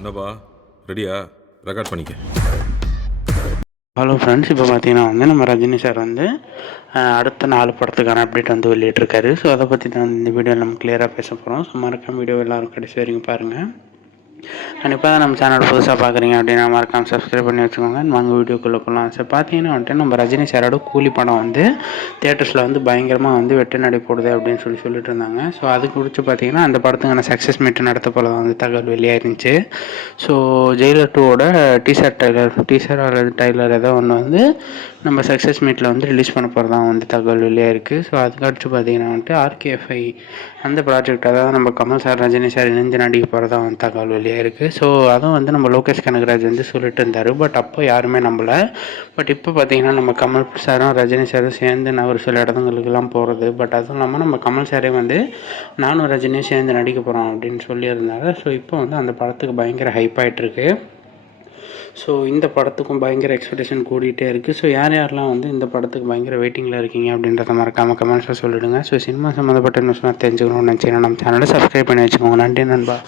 என்னப்பா ரெடியா? ரெக்கார்ட் பண்ணிக்க. ஹலோ ஃப்ரெண்ட்ஸ் இப்போ பார்த்தீங்கன்னா வந்து நம்ம ரஜினி சார் வந்து அடுத்த நாலு படத்துக்கான அப்டேட் வந்து வெளியிட்டிருக்காரு. ஸோ அதை பற்றி தான் இந்த வீடியோவில் நம்ம கிளியராக பேச போகிறோம் சும்மா இருக்க வீடியோ எல்லாரும் கடைசி வரைக்கும் பாருங்கள் கண்டிப்பாக நம்ம சேனல் புதுசாக பார்க்குறீங்க அப்படின்னா மறக்காமல் சப்ஸ்கிரைப் பண்ணி வச்சுக்கோங்க. வாங்க வீடியோக்குள்ளே போகலாம். ஸோ பார்த்தீங்கன்னா வந்துட்டு நம்ம ரஜினி சாரோட கூலி படம் வந்து தேட்டர்ஸில் வந்து பயங்கரமாக வந்து வெட்டு நடை போடுது அப்படின்னு சொல்லி சொல்லிட்டு இருந்தாங்க. ஸோ அது குறித்து பார்த்தீங்கன்னா அந்த படத்துக்கான சக்ஸஸ் மீட் நடத்த போல வந்து தகவல் வெளியாயிருந்துச்சு. ஸோ ஜெயிலர் டூவோட டீசர் டைலர் டீசர் அல்லது டைலர் ஏதோ ஒன்று வந்து நம்ம சக்ஸஸ் மீட்டில் வந்து ரிலீஸ் பண்ண போகிறதா வந்து தகவல் வெளியாயிருக்கு. ஸோ அதுக்கு பார்த்தீங்கன்னா வந்துட்டு ஆர்கேஎஃப்ஐ அந்த ப்ராஜெக்ட் அதாவது நம்ம கமல் சார் ரஜினி சார் இணைஞ்சு நடிக்க போகிறதா வந்து தகவல் இருக்குது ஸோ அதுவும் வந்து நம்ம லோகேஷ் கனகராஜ் வந்து சொல்லிட்டு இருந்தார். பட் அப்போ யாருமே நம்பலை. பட் இப்போ பார்த்தீங்கன்னா நம்ம கமல் சாரும் ரஜினி சாரும் சேர்ந்து நான் ஒரு சில இடத்துங்களுக்கெல்லாம் போகிறது பட் அதுவும் இல்லாமல் நம்ம கமல் சாரே வந்து நானும் ரஜினியும் சேர்ந்து நடிக்க போகிறோம் அப்படின்னு சொல்லியிருந்தாங்க ஸோ இப்போ வந்து அந்த படத்துக்கு பயங்கர ஹைப் ஆகிட்டுருக்கு ஸோ இந்த படத்துக்கும் பயங்கர எக்ஸ்பெக்டேஷன் கூடிகிட்டே இருக்குது ஸோ யார் யாரெல்லாம் வந்து இந்த படத்துக்கு பயங்கர வெயிட்டிங்கில் இருக்கீங்க அப்படின்றத மறக்காமல் கமெண்ட்ஸில் சொல்லிவிடுங்க ஸோ சினிமா சம்மந்தப்பட்ட நியூஸ்லாம் தெரிஞ்சுக்கணும்னு நினச்சிங்கன்னா நம்ம சேனலை சப்ஸ்கிரைப் பண்ணி வச்சுக்கோங்க. நன்றி நண்பா.